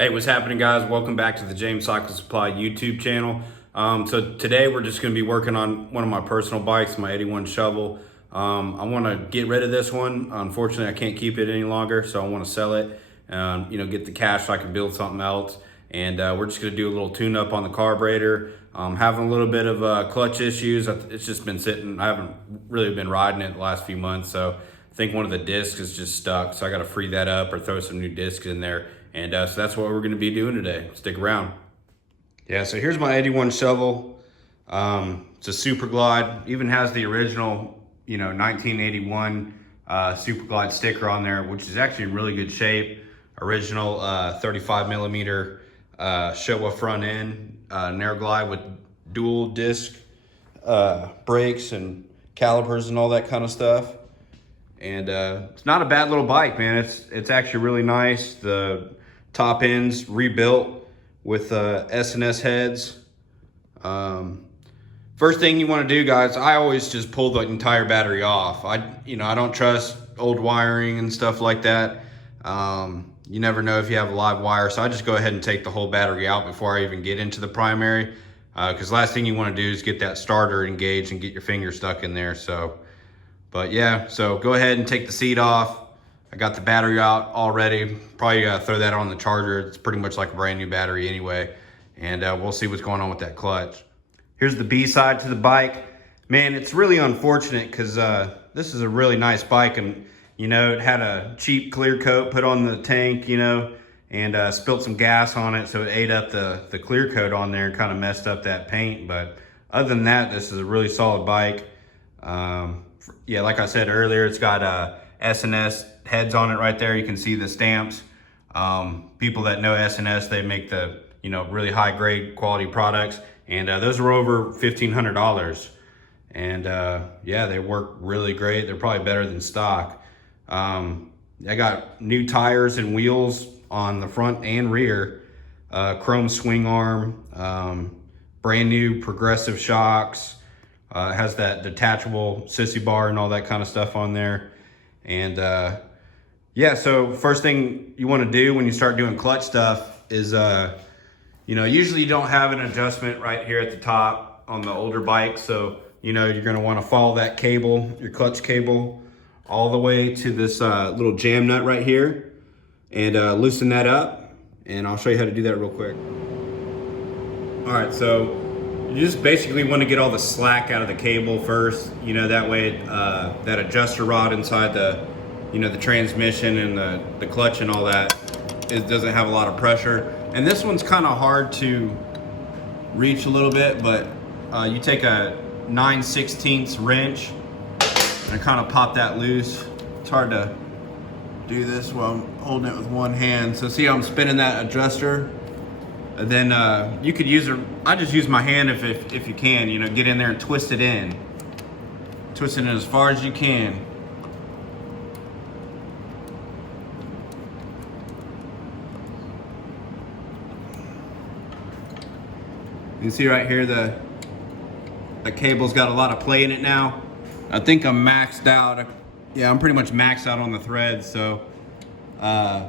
Hey, what's happening, guys? Welcome back to the James Cycle Supply YouTube channel. So today we're just going to be working on one of my personal bikes, my 81 Shovel. I want to get rid of this one. Unfortunately, I can't keep it any longer, so I want to sell it and get the cash so I can build something else. And we're just going to do a little tune-up on the carburetor. Having a little bit of clutch issues. It's just been sitting. I haven't really been riding it the last few months, so I think one of the discs is just stuck. So I got to free that up or throw some new discs in there. And so that's what we're going to be doing today. Stick around. Yeah, so here's my 81 Shovel. It's a Super Glide. Even has the original, 1981 Super Glide sticker on there, which is actually in really good shape. Original 35 millimeter Showa front end, narrow glide with dual disc brakes and calipers and all that kind of stuff. And it's not a bad little bike, man. It's actually really nice. The top end's rebuilt with S&S heads. First thing you want to do, guys, I always just pull the entire battery off. I don't trust old wiring and stuff like that. You never know if you have a live wire, so I just go ahead and take the whole battery out before I even get into the primary, because last thing you want to do is get that starter engaged and get your finger stuck in there. But yeah, so go ahead and take the seat off. I got the battery out already. Probably throw that on the charger. It's pretty much like a brand new battery anyway. And we'll see what's going on with that clutch. Here's the B side to the bike. Man, it's really unfortunate because this is a really nice bike, and it had a cheap clear coat put on the tank, and spilled some gas on it, so it ate up the clear coat on there and kind of messed up that paint. But other than that, this is a really solid bike. Yeah, like I said earlier, it's got S&S heads on it right there. You can see the stamps. People that know S&S, they make the really high grade quality products, and those were over $1,500. And yeah, they work really great. They're probably better than stock. I got new tires and wheels on the front and rear, chrome swing arm, brand new progressive shocks. It has that detachable sissy bar and all that kind of stuff on there. And yeah, so first thing you want to do when you start doing clutch stuff is, usually you don't have an adjustment right here at the top on the older bikes. So, you're going to want to follow that cable, your clutch cable, all the way to this little jam nut right here, and loosen that up. And I'll show you how to do that real quick. All right, so you just basically want to get all the slack out of the cable first. That way that adjuster rod inside the transmission and the clutch and all that, it doesn't have a lot of pressure. And this one's kind of hard to reach a little bit, but you take a 9/16 wrench and kind of pop that loose. It's hard to do this while I'm holding it with one hand. So see how I'm spinning that adjuster? And then you could use I just use my hand if you can, get in there and twist it in. Twist it in as far as you can. You can see right here the cable's got a lot of play in it now. I think I'm maxed out. Yeah, I'm pretty much maxed out on the threads. So now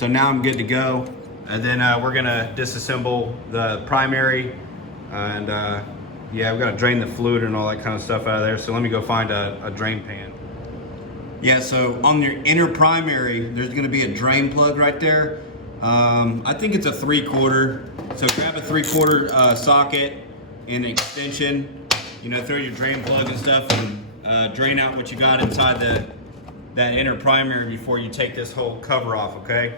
I'm good to go. And then we're gonna disassemble the primary, and yeah, we've got to drain the fluid and all that kind of stuff out of there. So let me go find a drain pan. Yeah, so on your inner primary, there's gonna be a drain plug right there. I think it's a 3/4. So grab a 3/4 socket and extension. Throw your drain plug and stuff, and drain out what you got inside that inner primary before you take this whole cover off, okay?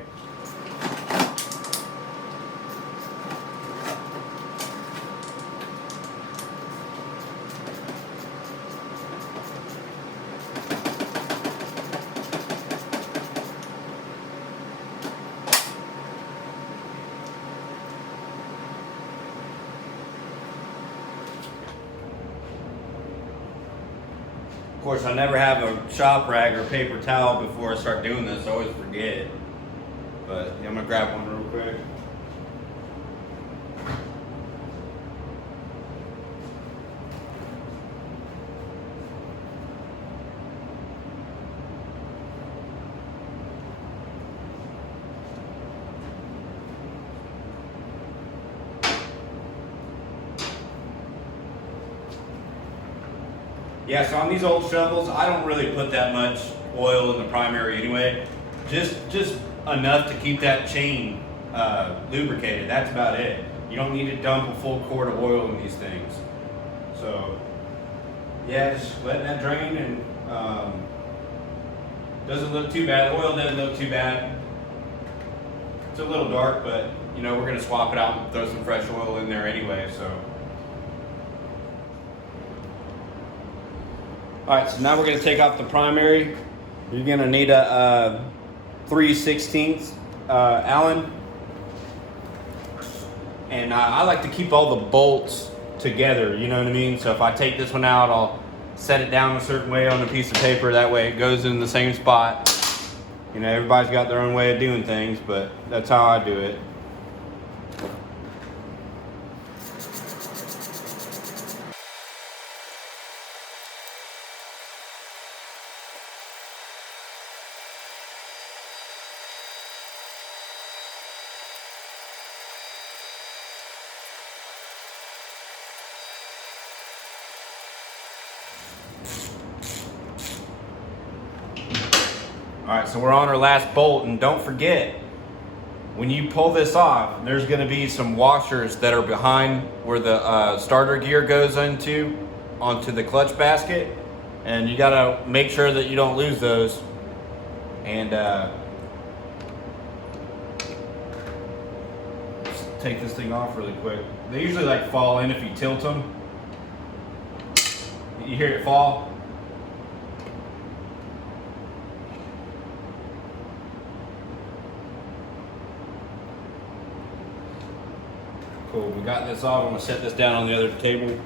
Of course, I never have a shop rag or paper towel before I start doing this. I always forget. But yeah, I'm gonna grab one real quick. Yeah, so on these old shovels, I don't really put that much oil in the primary anyway. Just enough to keep that chain lubricated. That's about it. You don't need to dump a full quart of oil in these things. So yeah, just letting that drain, and doesn't look too bad. The oil doesn't look too bad. It's a little dark, but you know, we're gonna swap it out and throw some fresh oil in there anyway, so. All right, so now we're gonna take off the primary. You're gonna need a 3/16 Allen. And I like to keep all the bolts together, you know what I mean? So if I take this one out, I'll set it down a certain way on a piece of paper. That way it goes in the same spot. You know, everybody's got their own way of doing things, but that's how I do it. All right, so we're on our last bolt, and don't forget, when you pull this off, there's gonna be some washers that are behind where the starter gear goes onto the clutch basket, and you gotta make sure that you don't lose those. And just take this thing off really quick. They usually like fall in if you tilt them. You hear it fall? Cool, we got this off. I'm gonna set this down on the other table.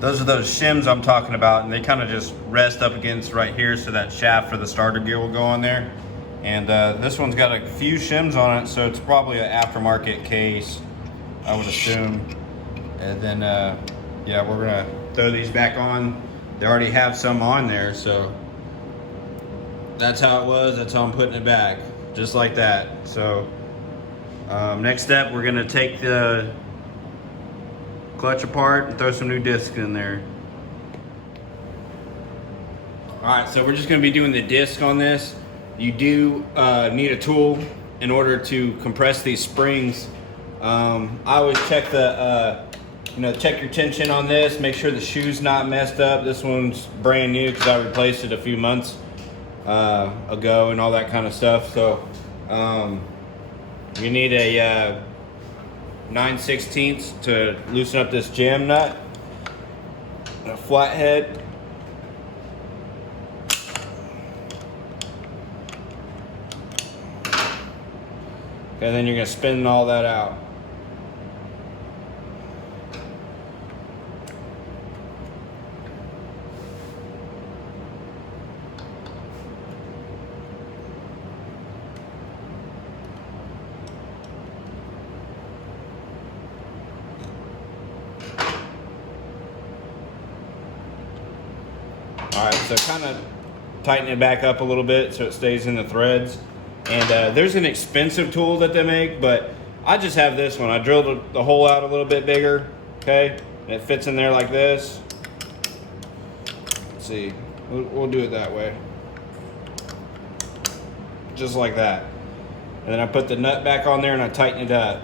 Those are those shims I'm talking about, and they kind of just rest up against right here, so that shaft for the starter gear will go on there. And this one's got a few shims on it, so it's probably an aftermarket case, I would assume. And then, yeah, we're gonna throw these back on. They already have some on there, so that's how it was. That's how I'm putting it back, just like that. So next step, we're gonna take the clutch apart and throw some new discs in there. All right, so we're just gonna be doing the disc on this. You do need a tool in order to compress these springs. I always check the, check your tension on this. Make sure the shoe's not messed up. This one's brand new because I replaced it a few months ago and all that kind of stuff. So you need a 9/16 to loosen up this jam nut, a flathead. And then you're gonna spin all that out. All right, so kind of tighten it back up a little bit so it stays in the threads. And there's an expensive tool that they make, but I just have this one. I drilled the hole out a little bit bigger, okay? And it fits in there like this. Let's see, we'll do it that way. Just like that. And then I put the nut back on there and I tighten it up.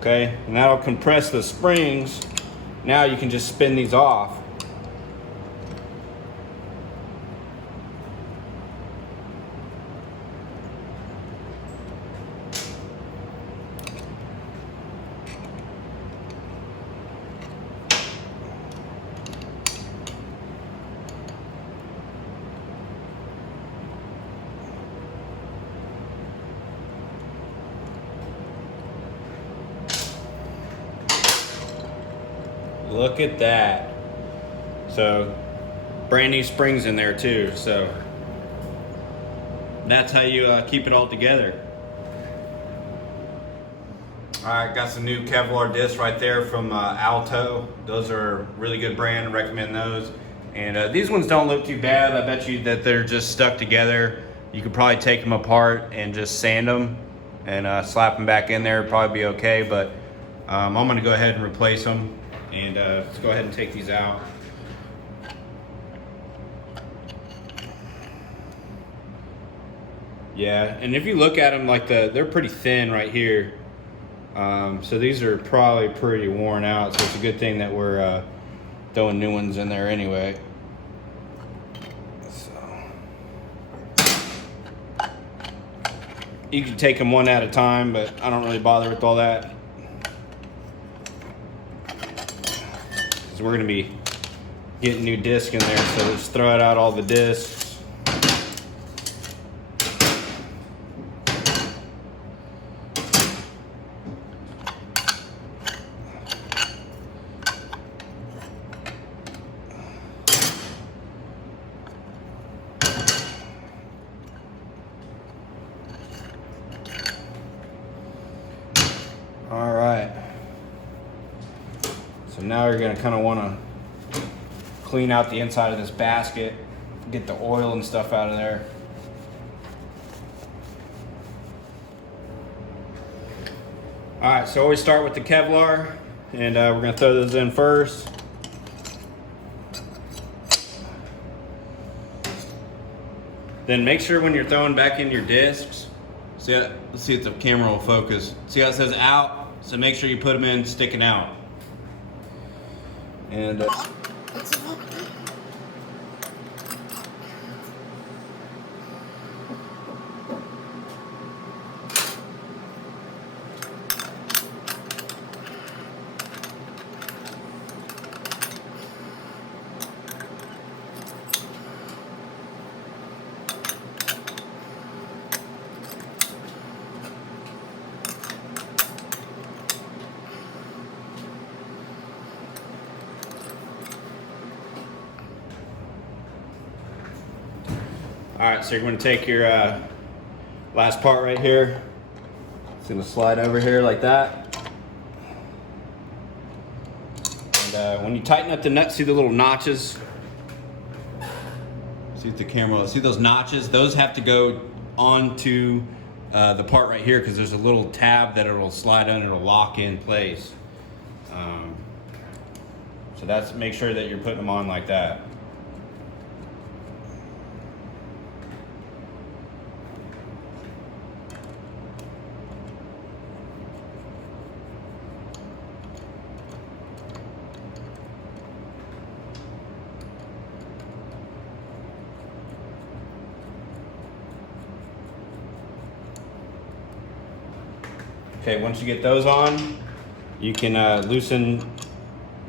Okay, and that'll compress the springs. Now you can just spin these off. Look at that. So brand new springs in there too. So that's how you keep it all together. All right, got some new Kevlar discs right there from Alto. Those are a really good brand, recommend those. And these ones don't look too bad. I bet you that they're just stuck together. You could probably take them apart and just sand them and slap them back in there. It'd probably be okay, but I'm gonna go ahead and replace them. And let's go ahead and take these out. Yeah, and if you look at them, like they're pretty thin right here. So these are probably pretty worn out, so it's a good thing that we're throwing new ones in there anyway. So you can take them one at a time, but I don't really bother with all that. So we're gonna be getting new disc in there, so let's throw out all the discs. All right, so now you're gonna kind of want to clean out the inside of this basket, get the oil and stuff out of there. All right, so always start with the Kevlar, and we're gonna throw those in first. Then make sure when you're throwing back in your discs, let's see if the camera will focus. See how it says out? So make sure you put them in sticking out. And all right, so you're going to take your last part right here. It's going to slide over here like that. And when you tighten up the nut, see the little notches? See if the camera, see those notches? Those have to go onto the part right here because there's a little tab that it'll slide on and it'll lock in place. So that's, make sure that you're putting them on like that. Okay, once you get those on, you can loosen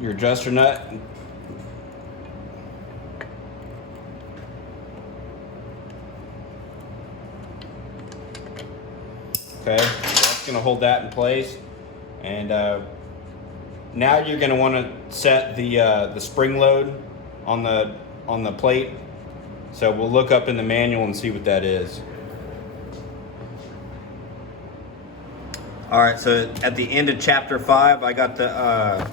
your adjuster nut. Okay, so that's gonna hold that in place. And now you're gonna wanna set the spring load on the plate. So we'll look up in the manual and see what that is. All right, so at the end of chapter 5, I got the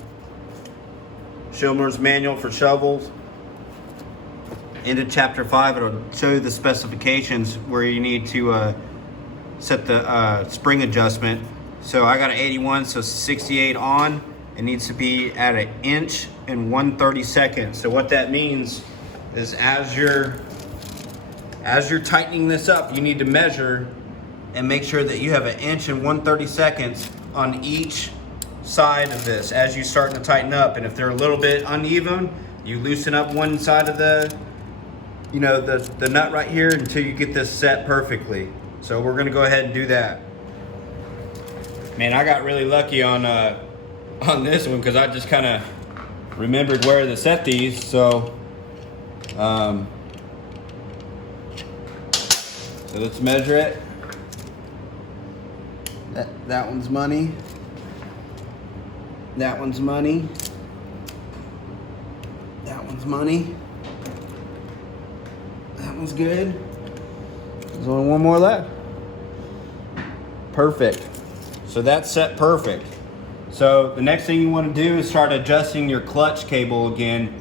Schindler's manual for shovels. End of chapter 5, it'll show you the specifications where you need to set the spring adjustment. So I got an 81, so 68 on. It needs to be at 1 inch and 1/32. So what that means is as you're tightening this up, you need to measure and make sure that you have 1 inch and 1/32 on each side of this as you start to tighten up. And if they're a little bit uneven, you loosen up one side of the nut right here until you get this set perfectly. So we're gonna go ahead and do that. Man, I got really lucky on this one because I just kind of remembered where to set these. So so let's measure it. That one's money. That one's money. That one's money. That one's good. There's only one more left. Perfect. So that's set perfect. So the next thing you want to do is start adjusting your clutch cable again,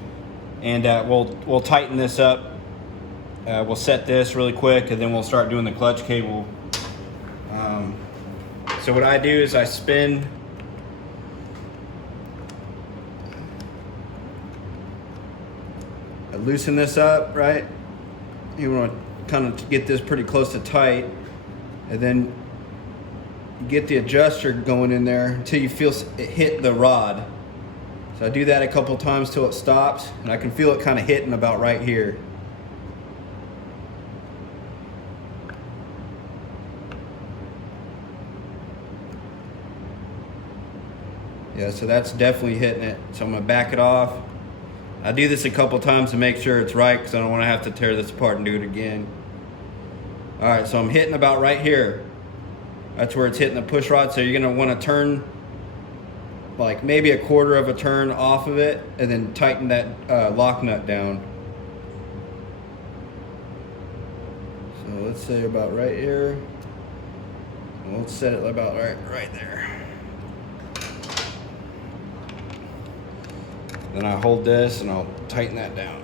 and we'll tighten this up. We'll set this really quick, and then we'll start doing the clutch cable. So what I do is I spin I loosen this up, right? You want to kind of get this pretty close to tight, and then you get the adjuster going in there until you feel it hit the rod. So I do that a couple times till it stops, and I can feel it kind of hitting about right here. Yeah, so that's definitely hitting it. So I'm gonna back it off. I do this a couple times to make sure it's right, because I don't want to have to tear this apart and do it again. All right, so I'm hitting about right here. That's where it's hitting the push rod. So you're gonna want to turn like maybe a quarter of a turn off of it, and then tighten that lock nut down. So let's say about right here. We'll set it about right there. Then I hold this and I'll tighten that down.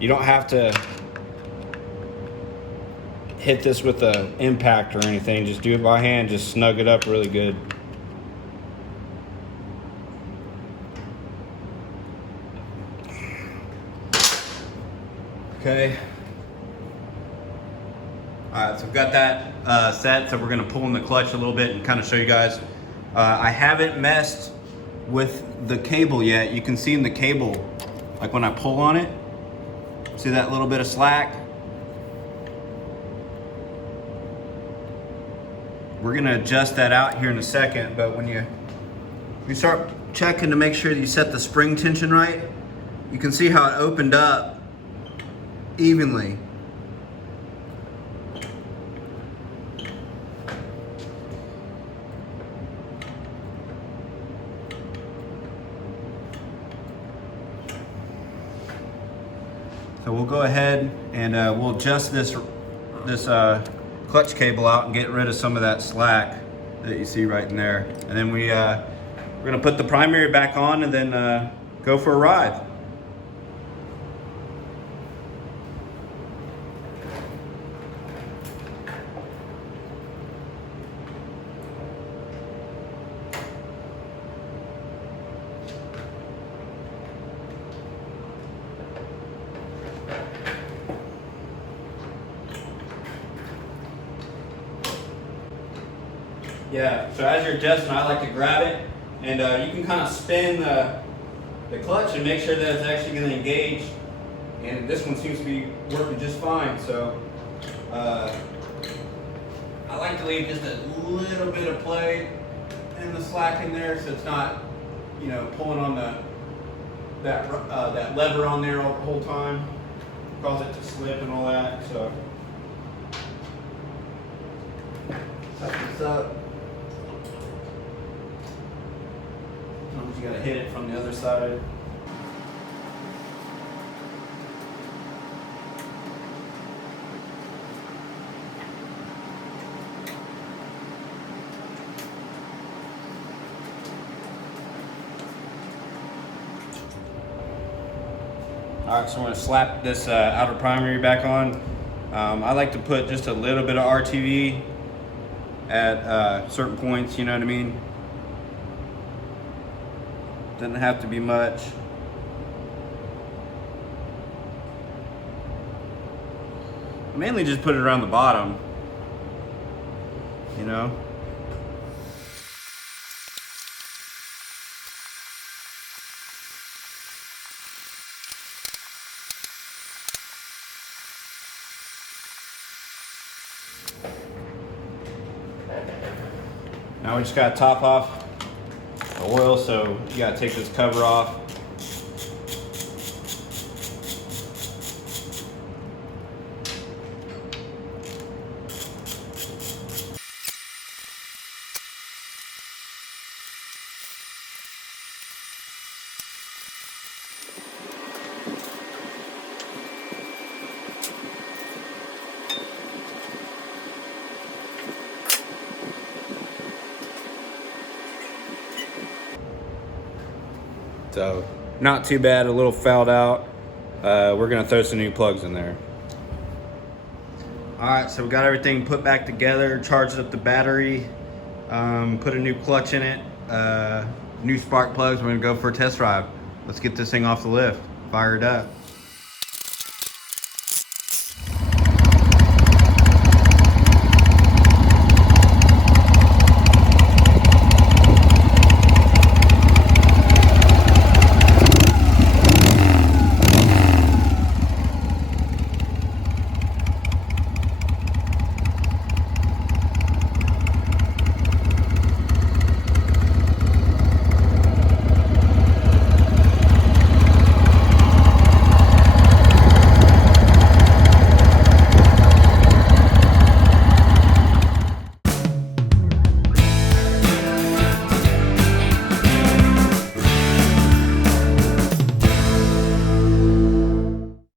You don't have to hit this with an impact or anything. Just do it by hand. Just snug it up really good. Okay. All right, so I've got that set. So we're gonna pull in the clutch a little bit and kind of show you guys. I haven't messed with the cable yet. You can see in the cable, like when I pull on it, see that little bit of slack? We're gonna adjust that out here in a second, but when you start checking to make sure that you set the spring tension right, you can see how it opened up evenly. So we'll go ahead and we'll adjust this clutch cable out and get rid of some of that slack that you see right in there. And then we're gonna put the primary back on and then go for a ride. Yeah, so as you're adjusting, I like to grab it, and you can kind of spin the clutch and make sure that it's actually going to engage. And this one seems to be working just fine, so I like to leave just a little bit of play in the slack in there, so it's not, you know, pulling on that lever on there the whole time, cause it to slip and all that. So set this up. You gotta hit it from the other side. All right, so I'm gonna slap this outer primary back on. I like to put just a little bit of RTV at certain points, you know what I mean? Doesn't have to be much. I mainly just put it around the bottom, you know? Now we just gotta top off the oil, so you gotta take this cover off. So not too bad, a little fouled out. We're gonna throw some new plugs in there. All right, so we got everything put back together, charged up the battery, put a new clutch in it, new spark plugs. We're gonna go for a test drive. Let's get this thing off the lift, fire it up.